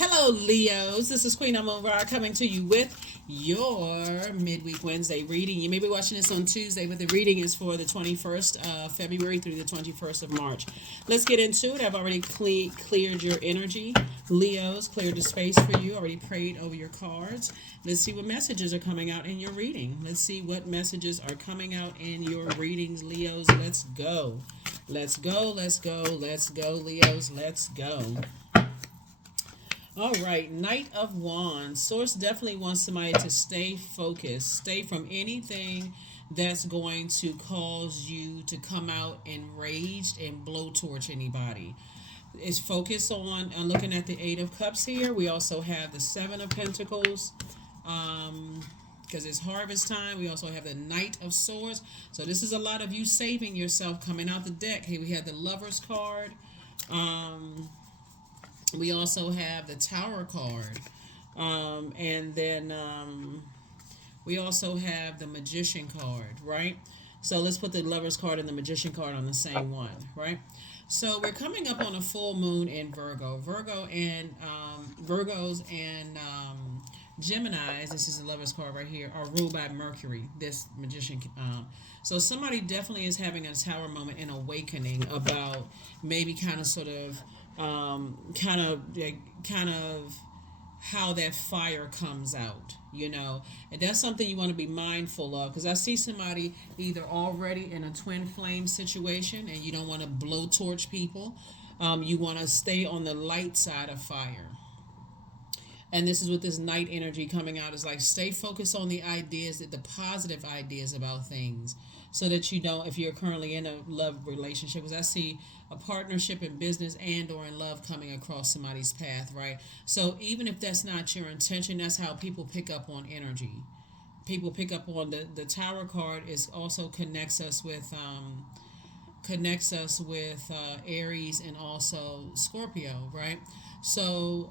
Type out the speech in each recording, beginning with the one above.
Hello, Leos. This is Queen Amun Ra coming to you with your midweek Wednesday reading. You may be watching this on Tuesday, but the reading is for the 21st of February through the 21st of March. Let's get into it. I've already cleared your energy. Leos, cleared the space for you. Already prayed over your cards. Let's see what messages are coming out in your reading. Let's see what messages are coming out in your readings, Leos. Let's go. Let's go. Let's go. Let's go, Leos. Let's go. All right, Knight of Wands. Source definitely wants somebody to stay focused, stay from anything that's going to cause you to come out enraged and blowtorch anybody. It's focused on looking at the Eight of Cups here. We also have the Seven of Pentacles. Because it's harvest time. We also have the Knight of Swords. So this is a lot of you saving yourself coming out the deck. Here we have the Lover's card. We also have the Tower card. And then we also have the Magician card, right? So let's put the Lover's card and the Magician card on the same one, right? So we're coming up on a full moon in Virgo. Virgos and Geminis, this is the Lover's card right here, are ruled by Mercury, this Magician. So somebody definitely is having a Tower moment and awakening about maybe kind of sort of kind of how that fire comes out, and that's something you want to be mindful of, because I see somebody either already in a twin flame situation and you don't want to blowtorch people. You want to stay on the light side of fire. And this is with this Knight energy coming out, is like stay focused on the ideas, the positive ideas about things, so that you don't, if you're currently in a love relationship, because I see a partnership in business and or in love coming across somebody's path, right? So even if that's not your intention, that's how people pick up on energy. People pick up on the Tower card. Is also connects us with Aries and also Scorpio, right? So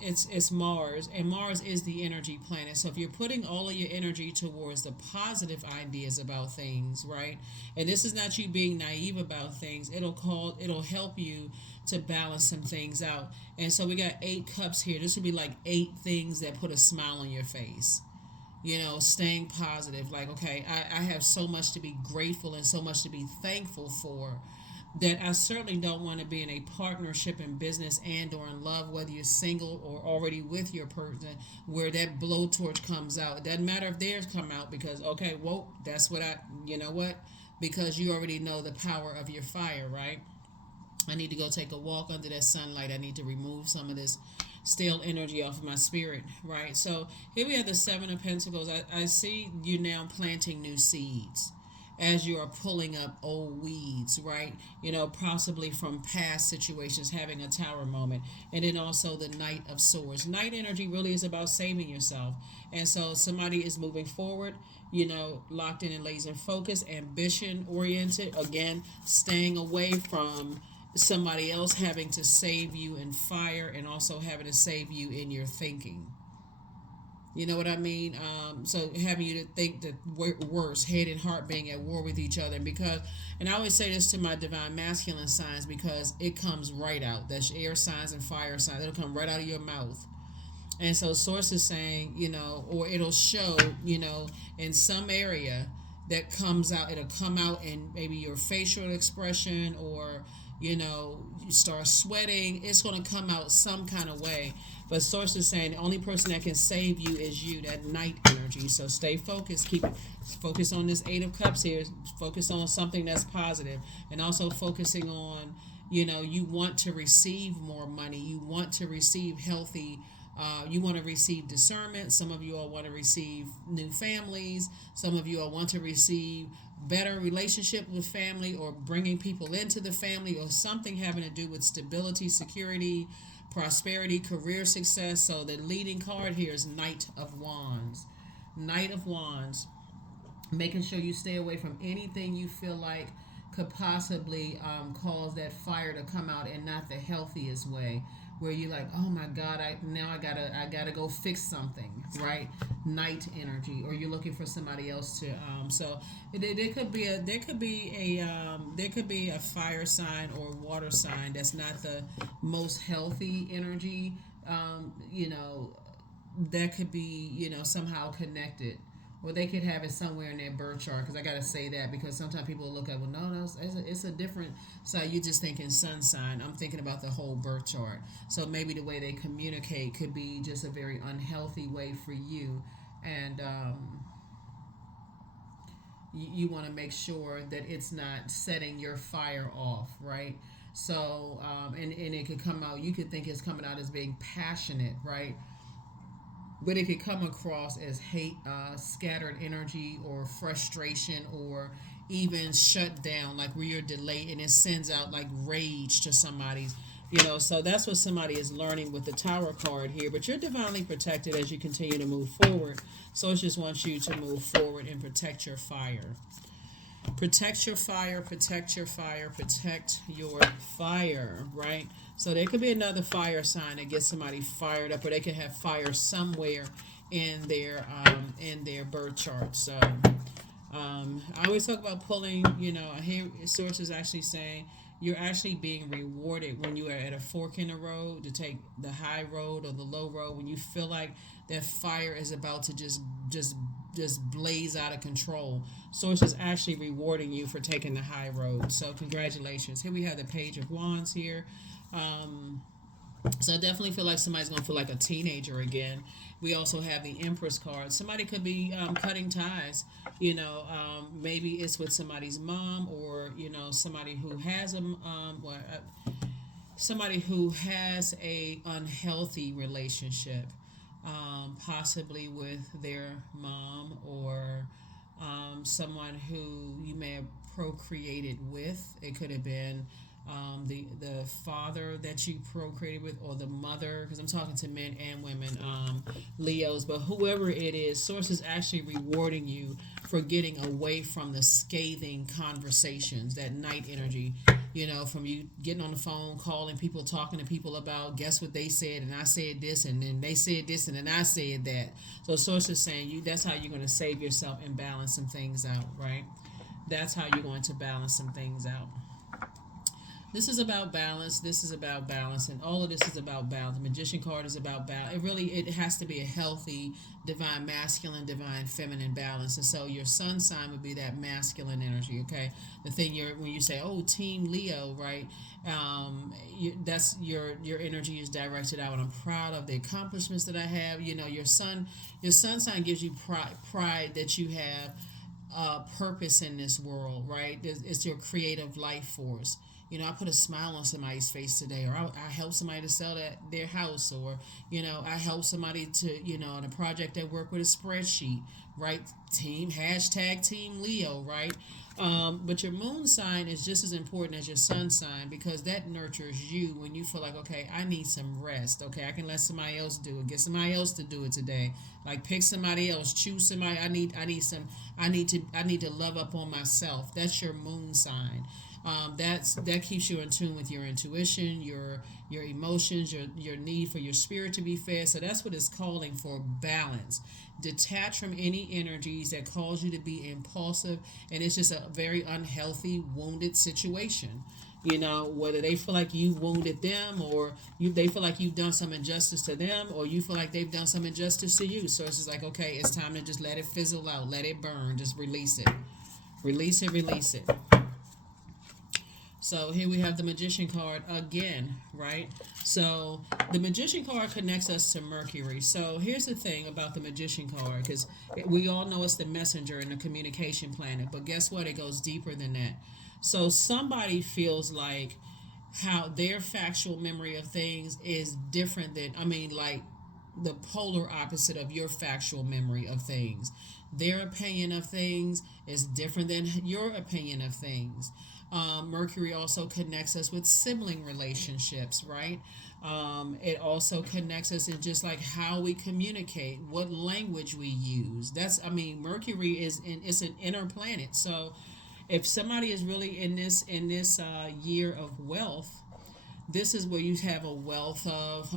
it's Mars, and Mars is the energy planet. So if you're putting all of your energy towards the positive ideas about things, right? And this is not you being naive about things. It'll help you to balance some things out. And so we got 8 cups here. This would be like 8 things that put a smile on your face. Staying positive. Like, okay, I have so much to be grateful and so much to be thankful for, that I certainly don't want to be in a partnership in business and or in love, whether you're single or already with your person, where that blowtorch comes out. It doesn't matter if theirs come out, because, okay, whoa, that's what because you already know the power of your fire, right? I need to go take a walk under that sunlight. I need to remove some of this stale energy off of my spirit, right? So here we have the Seven of Pentacles. I see you now planting new seeds as you are pulling up old weeds, right? Possibly from past situations, having a Tower moment. And then also the Knight of Swords. Knight energy really is about saving yourself. And so somebody is moving forward, locked in and laser focused, ambition oriented. Again, staying away from somebody else having to save you in fire and also having to save you in your thinking. You know what I mean? So having you to think the worst, head and heart being at war with each other. And I always say this to my divine masculine signs, because it comes right out. That's air signs and fire signs. It'll come right out of your mouth. And so source is saying, or it'll show, in some area that comes out. It'll come out in maybe your facial expression, or you start sweating. It's going to come out some kind of way. But source is saying the only person that can save you is you, that Knight energy. So stay focused. Keep focus on this Eight of Cups here. Focus on something that's positive, and also focusing on, you want to receive more money. You want to receive healthy. You want to receive discernment. Some of you all want to receive new families. Some of you all want to receive better relationship with family, or bringing people into the family, or something having to do with stability, security, prosperity, career success. So the leading card here is Knight of Wands. Knight of Wands. Making sure you stay away from anything you feel like could possibly cause that fire to come out in not the healthiest way, where you're like, oh my God, I gotta go fix something, right? Knight energy, or you're looking for somebody else to. So there could be a fire sign or water sign that's not the most healthy energy, you know, that could be, somehow connected. Or they could have it somewhere in their birth chart. Because I got to say that because sometimes people look at, well, no, it's a different. So you just thinking sun sign. I'm thinking about the whole birth chart. So maybe the way they communicate could be just a very unhealthy way for you. And you want to make sure that it's not setting your fire off, right? So, and it could come out, you could think it's coming out as being passionate, right? But it could come across as hate, scattered energy, or frustration, or even shut down, like where you're delayed and it sends out like rage to somebody's. So that's what somebody is learning with the Tower card here. But you're divinely protected as you continue to move forward. So it just wants you to move forward and protect your fire. Protect your fire, protect your fire, protect your fire, right? So there could be another fire sign that gets somebody fired up, or they could have fire somewhere in their birth chart. So I always talk about pulling. I hear sources actually saying you're actually being rewarded when you are at a fork in the road to take the high road or the low road. When you feel like that fire is about to just blaze out of control, source is actually rewarding you for taking the high road. So congratulations. Here we have the Page of Wands here. So I definitely feel like somebody's going to feel like a teenager again. We also have the Empress card. Somebody could be cutting ties. Maybe it's with somebody's mom, or somebody who has somebody who has a unhealthy relationship, possibly with their mom, or someone who you may have procreated with. It could have been the father that you procreated with, or the mother, because I'm talking to men and women, Leos, but whoever it is, source is actually rewarding you for getting away from the scathing conversations, that night energy, from you getting on the phone, calling people, talking to people about, guess what they said, and I said this, and then they said this, and then I said that. So source is saying that's how you're going to save yourself and balance some things out, right? That's how you're going to balance some things out. This is about balance. This is about balance, and all of this is about balance. The Magician card is about balance. It has to be a healthy, divine masculine, divine feminine balance. And so your sun sign would be that masculine energy. Okay, the thing when you say, "Oh, Team Leo," right? That's your energy is directed out. And I'm proud of the accomplishments that I have. Your sun sign gives you pride that you have purpose in this world, right? It's your creative life force. I put a smile on somebody's face today, or I help somebody to sell their house, or I help somebody to on a project that work with a spreadsheet, right? Team Leo, right? But your moon sign is just as important as your sun sign, because that nurtures you when you feel like, okay, I need some rest. Okay, I can let somebody else do it. Get somebody else to do it today. Like pick somebody else, choose somebody. I need to love up on myself. That's your moon sign. That keeps you in tune with your intuition, your emotions, your need for your spirit to be fed. So that's what it's calling for: balance. Detach from any energies that cause you to be impulsive, and it's just a very unhealthy, wounded situation. Whether they feel like you wounded them, or they feel like you've done some injustice to them, or you feel like they've done some injustice to you. So it's just like, okay, it's time to just let it fizzle out, let it burn, just release it, release it, release it. So here we have the Magician card again, right? So the Magician card connects us to Mercury. So here's the thing about the Magician card, because we all know it's the messenger and the communication planet, but guess what? It goes deeper than that. So somebody feels like how their factual memory of things is different than, like the polar opposite of your factual memory of things. Their opinion of things is different than your opinion of things. Mercury also connects us with sibling relationships, right? It also connects us in just like how we communicate, what language we use. Mercury it's an inner planet. So if somebody is really in this year of wealth, this is where you have a wealth of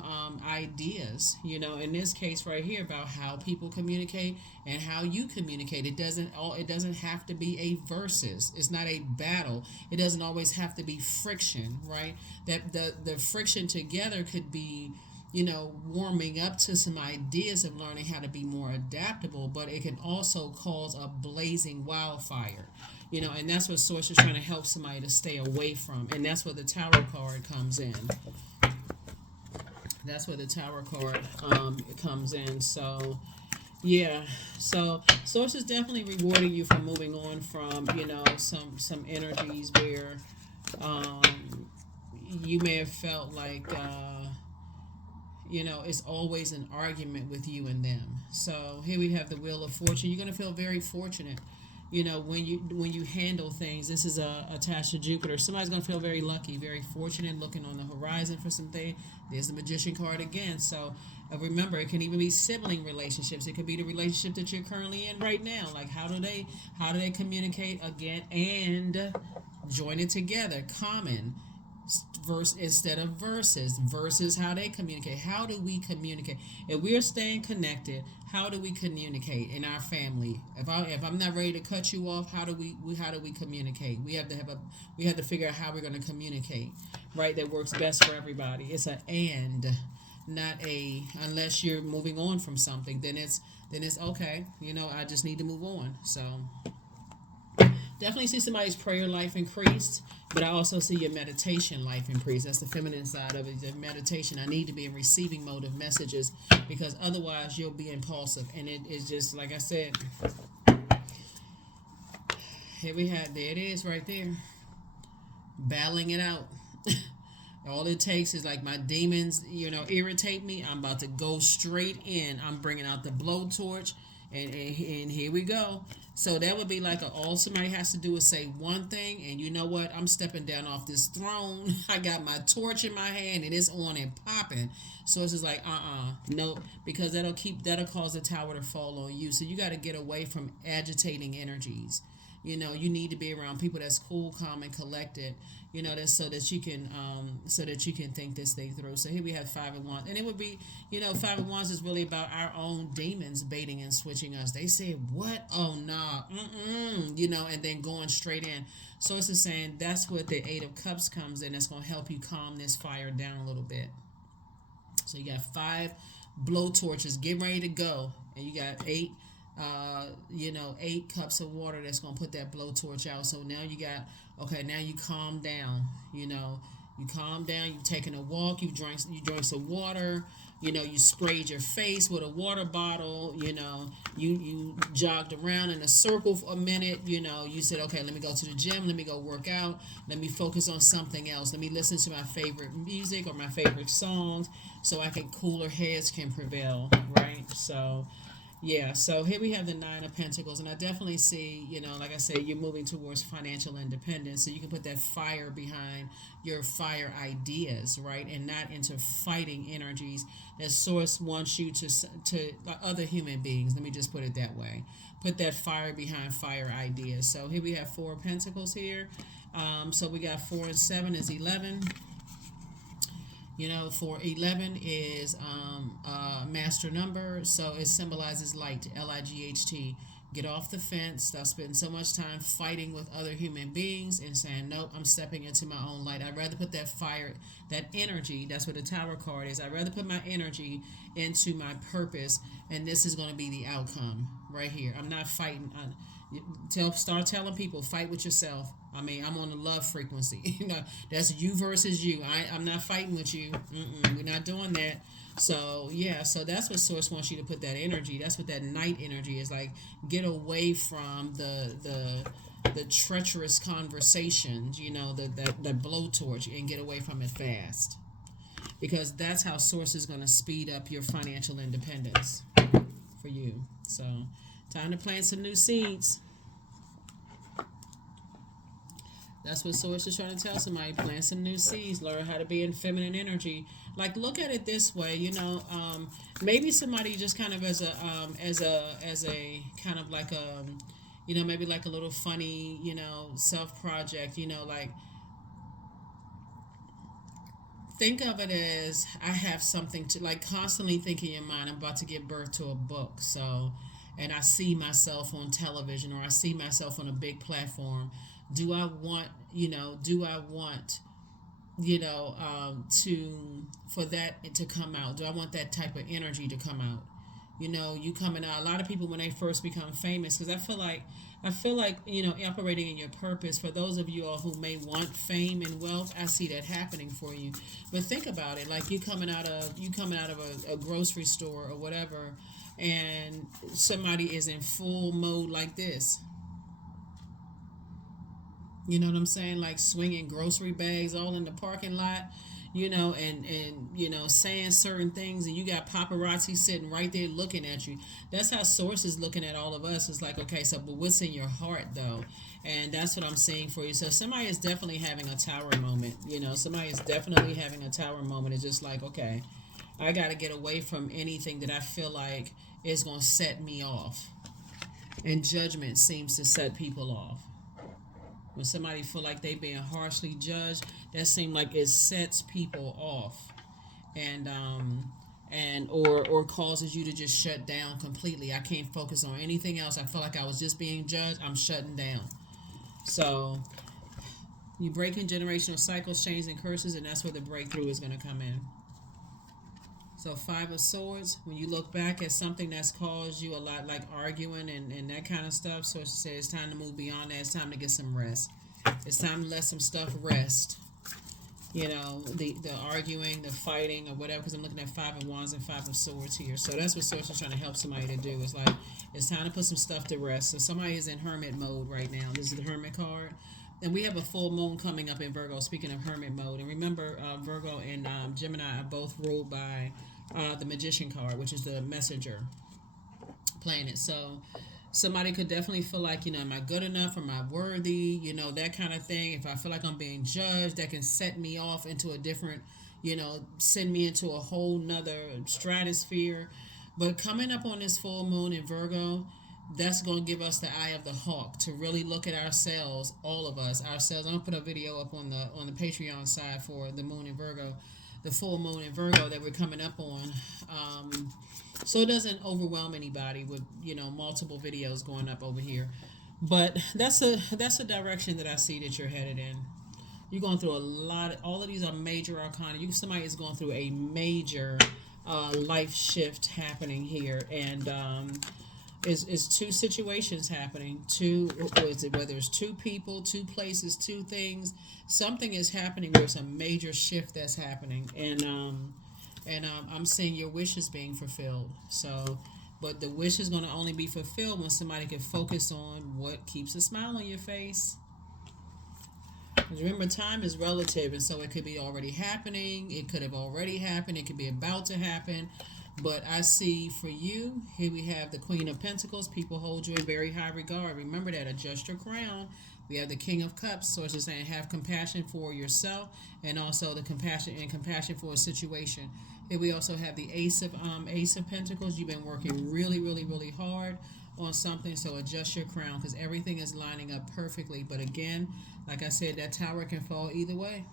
ideas. In this case right here, about how people communicate and how you communicate. It doesn't have to be a versus. It's not a battle. It doesn't always have to be friction, right? That the friction together could be warming up to some ideas of learning how to be more adaptable, but it can also cause a blazing wildfire. And that's what Source is trying to help somebody to stay away from. And that's where the Tower card comes in. That's where the Tower card comes in. So, yeah. So, Source is definitely rewarding you for moving on from, some energies where um, you may have felt like it's always an argument with you and them. So here we have the Wheel of Fortune. You're going to feel very fortunate. When you handle things. This is attached to Jupiter. Somebody's going to feel very lucky, very fortunate, looking on the horizon for something. There's the Magician card again. So remember, it can even be sibling relationships. It could be the relationship that you're currently in right now. Like how do they communicate again and join it together? Common verse instead of versus how they communicate. How do we communicate? If we are staying connected, how do we communicate in our family? If I'm not ready to cut you off, how do we communicate? We have to figure out how we're going to communicate, right? That works best for everybody. It's a and, not a unless you're moving on from something. Then it's okay. I just need to move on. So definitely see somebody's prayer life increased, but I also see your meditation life increase. That's the feminine side of it. The meditation. I need to be in receiving mode of messages because otherwise you'll be impulsive. And it is just like I said. There it is right there. Battling it out. All it takes is like my demons, irritate me. I'm about to go straight in. I'm bringing out the blowtorch. And here we go. So that would be like all somebody has to do is say one thing, and you know what? I'm stepping down off this throne. I got my torch in my hand, and it's on and popping. So it's just like, no, because that'll cause the tower to fall on you. So you got to get away from agitating energies. You need to be around people that's cool, calm, and collected. That's so that you can think this thing through. So here we have Five of Wands, and it would be, Five of Wands is really about our own demons baiting and switching us. They say, "What? Oh no, and then going straight in." So it's just saying that's what the Eight of Cups comes in. That's going to help you calm this fire down a little bit. So you got 5 blow torches, get ready to go, and you got 8. 8 cups of water that's going to put that blowtorch out. So now now you calm down. You calm down. You've taken a walk. You drank some water. You sprayed your face with a water bottle. You jogged around in a circle for a minute. You said, okay, let me go to the gym. Let me go work out. Let me focus on something else. Let me listen to my favorite music or my favorite songs so cooler heads can prevail, right? So yeah, so here we have the Nine of Pentacles, and I definitely see, like I said, you're moving towards financial independence, so you can put that fire behind your fire ideas, right, and not into fighting energies that Source wants you to other human beings. Let me just put it that way. Put that fire behind fire ideas. So here we have 4 of Pentacles here. So we got 4 and 7 is 11. For 11 is master number, so it symbolizes light, L-I-G-H-T. Get off the fence. Stop spending so much time fighting with other human beings and saying, nope, I'm stepping into my own light. I'd rather put that fire, that energy, that's what the Tower card is. I'd rather put my energy into my purpose, and this is going to be the outcome right here. I'm not fighting. Start telling people, fight with yourself. I'm on the love frequency. That's you versus you. I'm not fighting with you. We're not doing that. So yeah, so that's what Source wants you to put that energy. That's what that night energy is like. Get away from the treacherous conversations. The blowtorch, and get away from it fast. Because that's how Source is going to speed up your financial independence for you. So time to plant some new seeds. That's what Source is trying to tell somebody. Plant some new seeds. Learn how to be in feminine energy. Like, look at it this way. Maybe somebody just kind of as a kind of like a, maybe like a little funny, self project. Like, think of it as I have something to, like, constantly think in your mind, I'm about to give birth to a book. So, and I see myself on television, or I see myself on a big platform. Do I want to for that to come out? Do I want that type of energy to come out? You coming out. A lot of people when they first become famous, because I feel like operating in your purpose. For those of you all who may want fame and wealth, I see that happening for you. But think about it, like you coming out of a grocery store or whatever, and somebody is in full mode like this. You know what I'm saying? Like swinging grocery bags all in the parking lot, and saying certain things, and you got paparazzi sitting right there looking at you. That's how Source is looking at all of us. It's like, okay, so but what's in your heart though? And that's what I'm saying for you. So somebody is definitely having a tower moment. Somebody is definitely having a tower moment. It's just like, okay, I got to get away from anything that I feel like is going to set me off. And judgment seems to set people off. When somebody feel like they being harshly judged, that seems like it sets people off, and or causes you to just shut down completely. I can't focus on anything else. I feel like I was just being judged. I'm shutting down. So you breaking generational cycles, chains, and curses, and that's where the breakthrough is going to come in. So Five of Swords, when you look back at something that's caused you a lot, like arguing and that kind of stuff, so it says it's time to move beyond that. It's time to get some rest. It's time to let some stuff rest. The arguing, the fighting, or whatever, because I'm looking at Five of Wands and Five of Swords here. So that's what Swords is trying to help somebody to do. It's like, it's time to put some stuff to rest. So somebody is in hermit mode right now. This is the hermit card. And we have a full moon coming up in Virgo, speaking of hermit mode. And remember, Virgo and Gemini are both ruled by the magician card, which is the messenger planet. So somebody could definitely feel like, am I good enough? Am I worthy? That kind of thing. If I feel like I'm being judged, that can set me off into a different, send me into a whole nother stratosphere. But coming up on this full moon in Virgo, that's going to give us the eye of the hawk to really look at ourselves, all of us, ourselves. I'm going to put a video up on the Patreon side for the moon in Virgo, the full moon in Virgo that we're coming up on. So it doesn't overwhelm anybody with multiple videos going up over here. But that's a direction that I see that you're headed in. You're going through a lot. All of these are major arcana. Somebody is going through a major life shift happening here, and is two situations happening. Whether it's two people, two places, two things. Something is happening. There's a major shift that's happening, and I'm seeing your wishes being fulfilled. So, but the wish is going to only be fulfilled when somebody can focus on what keeps a smile on your face. Because remember, time is relative, and so it could be already happening. It could have already happened. It could be about to happen. But I see for you, here we have the Queen of Pentacles. People hold you in very high regard. Remember that. Adjust your crown. We have the King of Cups. So it's just saying have compassion for yourself, and also the compassion for a situation. Here we also have the Ace of Pentacles. You've been working really, really, really hard on something. So adjust your crown, because everything is lining up perfectly. But again, like I said, that tower can fall either way.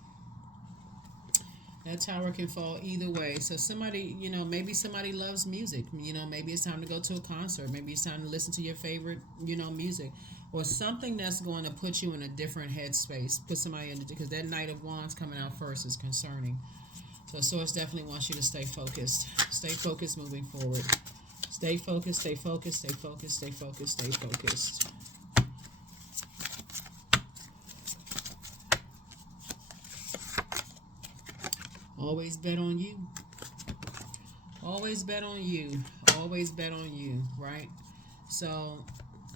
That tower can fall either way. So somebody, maybe somebody loves music. Maybe it's time to go to a concert. Maybe it's time to listen to your favorite, music. Or something that's going to put you in a different headspace. Put somebody in, because that Knight of Wands coming out first is concerning. So Source definitely wants you to stay focused. Stay focused moving forward. Stay focused, stay focused, stay focused, stay focused, stay focused. Always bet on you. Always bet on you. Always bet on you, right? So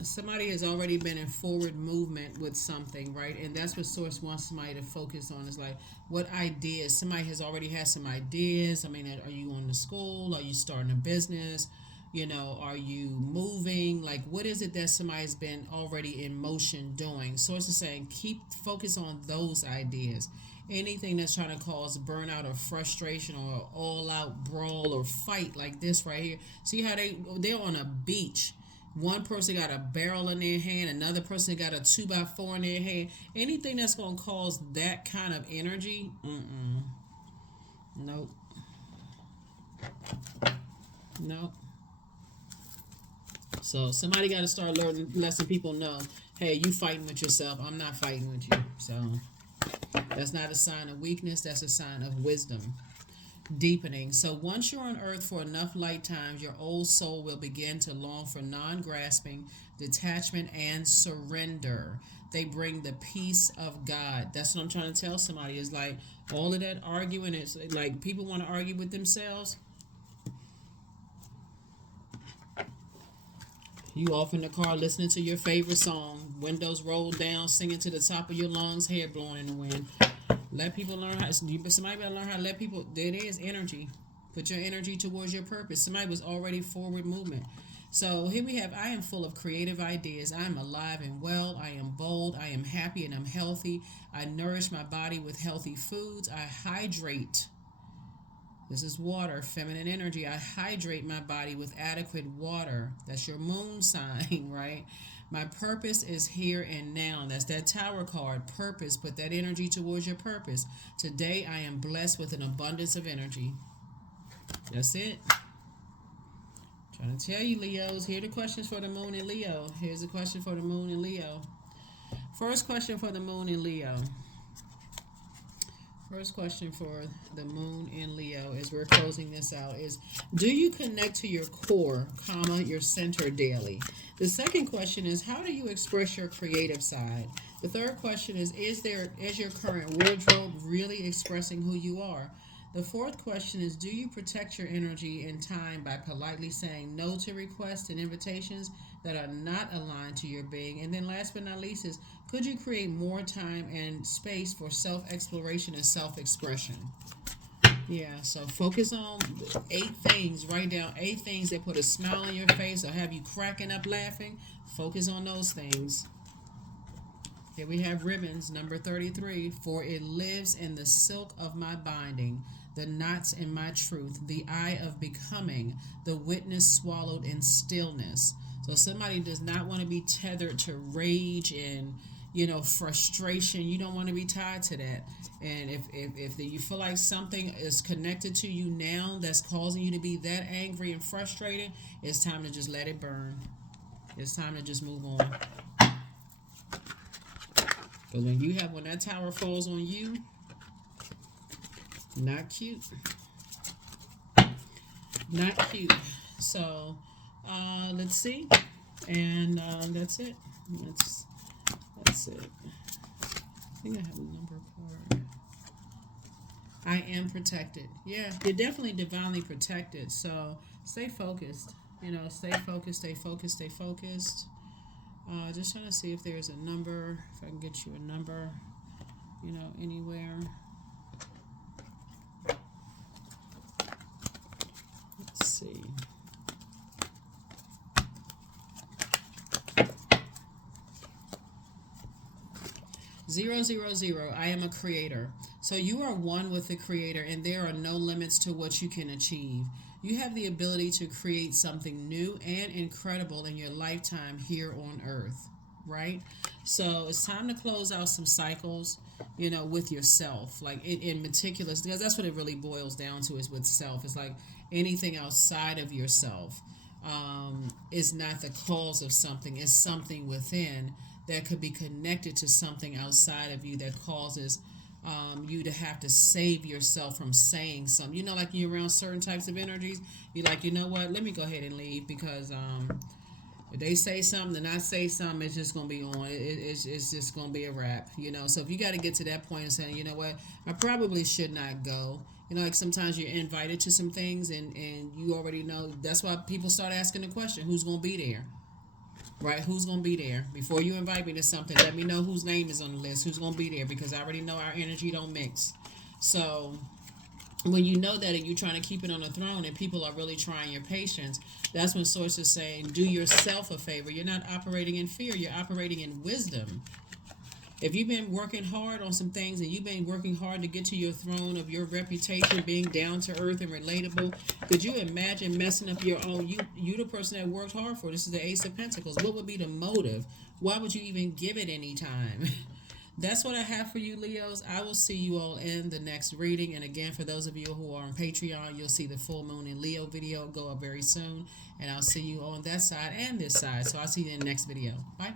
somebody has already been in forward movement with something, right? And that's what Source wants somebody to focus on, is like, what ideas? Somebody has already had some ideas. I mean, are you going to school? Are you starting a business? Are you moving? Like, what is it that somebody's been already in motion doing? Source is saying keep focus on those ideas. Anything that's trying to cause burnout or frustration or all-out brawl or fight, like this right here. See how they're on a beach. One person got a barrel in their hand, another person got a 2x4 in their hand. Anything that's going to cause that kind of energy, nope. Nope. So somebody got to start letting people know, hey, you fighting with yourself. I'm not fighting with you. So That's not a sign of weakness, that's a sign of wisdom. Deepening. So once you're on earth for enough lifetimes, your old soul will begin to long for non grasping, detachment, and surrender. They bring the peace of God. That's what I'm trying to tell somebody. Is like all of that arguing is like people want to argue with themselves. You off in the car listening to your favorite song, windows rolled down, singing to the top of your lungs, hair blowing in the wind. Let people learn how. Somebody better learn how to let people. There it is, energy. Put your energy towards your purpose. Somebody was already forward movement. So here we have, I am full of creative ideas. I am alive and well. I am bold. I am happy and I'm healthy. I nourish my body with healthy foods. I hydrate. This is water, feminine energy. I hydrate my body with adequate water. That's your moon sign, right? My purpose is here and now. That's that tower card. Purpose. Put that energy towards your purpose. Today I am blessed with an abundance of energy. That's it. Trying to tell you, Leos. Here are the questions for the moon in Leo. Here's the question for the moon in Leo. First question for the moon in Leo. First question for the moon in Leo as we're closing this out is, do you connect to your core, comma, your center daily? The second question is, how do you express your creative side? The third question is your current wardrobe really expressing who you are? The fourth question is, do you protect your energy and time by politely saying no to requests and invitations that are not aligned to your being? And then last but not least is, could you create more time and space for self-exploration and self-expression? Yeah, so focus on 8 things. Write down 8 things that put a smile on your face or have you cracking up laughing. Focus on those things. Here we have ribbons, number 33. For it lives in the silk of my binding, the knots in my truth, the eye of becoming, the witness swallowed in stillness. So somebody does not want to be tethered to rage and frustration. You don't want to be tied to that. And if you feel like something is connected to you now that's causing you to be that angry and frustrated, it's time to just let it burn. It's time to just move on. But when that tower falls on you, not cute. Not cute. So let's see. And that's it. That's it. I think I have a number card. I am protected. Yeah, you're definitely divinely protected. So stay focused. Stay focused, stay focused, stay focused. Just trying to see if there's a number, if I can get you a number, anywhere. Let's see. 000. I am a creator. So you are one with the creator, and there are no limits to what you can achieve. You have the ability to create something new and incredible in your lifetime here on earth, right? So it's time to close out some cycles, with yourself, like in meticulous, because that's what it really boils down to, is with self. It's like anything outside of yourself is not the cause of something. It's something within that could be connected to something outside of you that causes you to have to save yourself from saying something. Like you're around certain types of energies, you're like, you know what, let me go ahead and leave, because if they say something and I say something, it's just going to be on. It's just going to be a wrap, So if you got to get to that point and saying, you know what, I probably should not go. Like sometimes you're invited to some things and you already know. That's why people start asking the question, who's going to be there? Right? Who's going to be there? Before you invite me to something, let me know whose name is on the list, who's going to be there, because I already know our energy don't mix. So when you know that and you're trying to keep it on the throne and people are really trying your patience, that's when Source is saying, do yourself a favor. You're not operating in fear. You're operating in wisdom. If you've been working hard on some things and you've been working hard to get to your throne of your reputation, being down to earth and relatable, could you imagine messing up your own? You the person that worked hard for. This is the Ace of Pentacles. What would be the motive? Why would you even give it any time? That's what I have for you, Leos. I will see you all in the next reading. And again, for those of you who are on Patreon, you'll see the full moon in Leo video go up very soon. And I'll see you on that side and this side. So I'll see you in the next video. Bye.